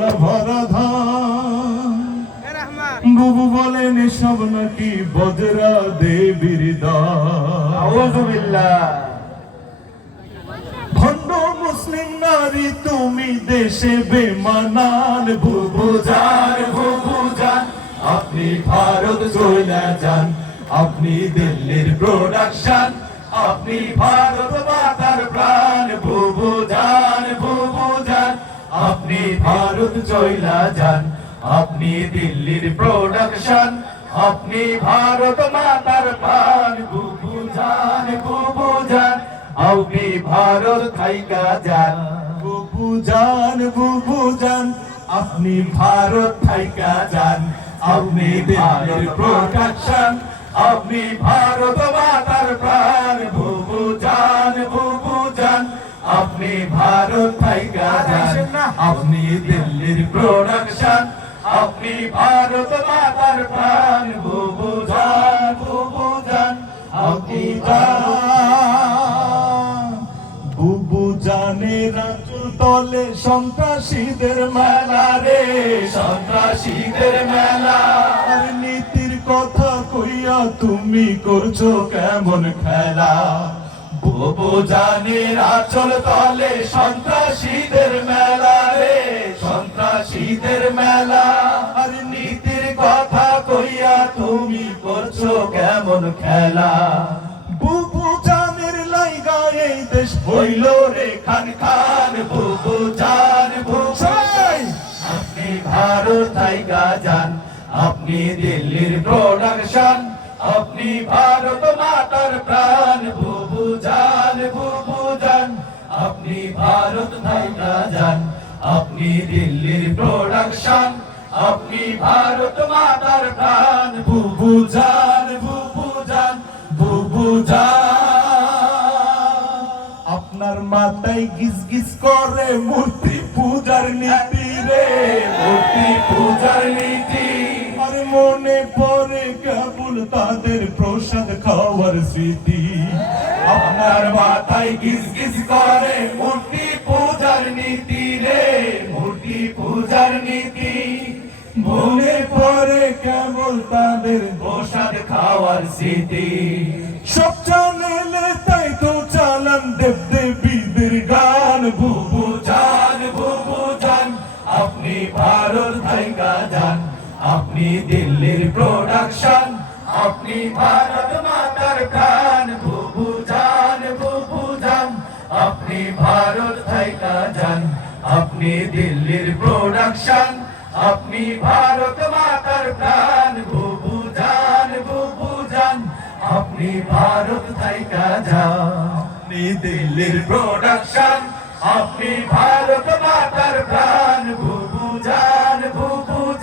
ভরা ধান বুবু বলেন এসব নাকি বজরা দেবীর দান। ভণ্ড মুসলিম নারী তুমি দেশে বেমানান বুবু জান আপনি ভারত চলে যান, আপনি দিল্লির প্রোডাকশন, আপনি ভারত মাতার প্রাণ বুবু জান আপনি ভারত চইলা যান, আপনি দিল্লির প্রোডাকশন, আপনি ভারত মাতার প্রাণ বুবু জান আপনি ভারত থাইকা যান বুবু জান আপনি ভারত থাইকা যান, আপনি দিল্লির প্রোডাকশন, আপনি ভারত মাতার প্রাণ বুবু জান আপনি ভারত থাইকা যান, আপনি দিল্লির প্রোডাকশন, আপনি ভারত মাতার প্রাণ বুবু জান আপনি বুবু জানের আঁচল তলে সন্ত্রাসীদের মেলা রে, সন্ত্রাসীদের মেলা। আর নীতির কথা কইয়া তুমি করছো কেমন খেলা, বুবু জানের আঁচল তলে সন্ত্রাসীদের মেলা রে, সন্ত্রাসীদের মেলা। আর নীতির কথা কইয়া তুমি করছো কেমন খেলা, বুবু জানের লাইগা এই দেশ হইল রে খান বুবু জান আপনি ভারত থাইকা যান, আপনি দিল্লির প্রোডাকশন, আপনি ভারত মাতার প্রাণ বুবু জান আপনি ভারত থাইকা যান, আপনি দিল্লির প্রোডাকশন, আপনি ভারত মাতার প্রাণ বুবু জান আপনার মাথায় গিজ গিজ করে মূর্তি পূজার নীতি রে, মূর্তি পূজার নীতি। আর মনে পড়ে কেবল তাদের প্রসাদ খাওয়ার স্মৃতি, আপনার মাথায় গিজ গিজ করে মূর্তি পূজার নীতি রে, মূর্তি পূজার নীতি। মনে পড়ে কেবল তাদের প্রসাদ খাওয়ার স্মৃতি, সব চ্যানেলে তাই তো চালান দেব দেবীদের গান বুবু জান আপনি ভারত থাইকা যান, আপনি দিল্লির প্রোডাকশন, আপনি ভারত মাতার প্রাণ বুবু জান আপনি ভারত থাইকা যান, আপনি দিল্লির প্রোডাকশন, আপনি ভারত মাতার প্রাণ বুবু জান আপনি ভারত থাইকা যান, আপনি দিল্লির প্রোডাকশন, আপনি ভারত মাতার প্রাণ বুবু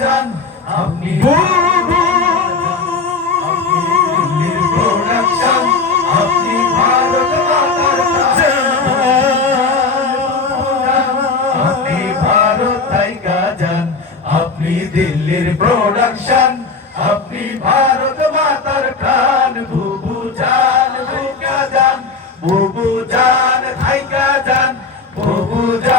জান আপনি দিল্লির প্রোডাকশন, আপনি ভারত মাতার আপনি ভারত থাইকা যান, আপনি দিল্লির প্রোডাকশন, আপনি ভারত মাতার প্রাণ বুবু জান থাইকা যান বুবু জান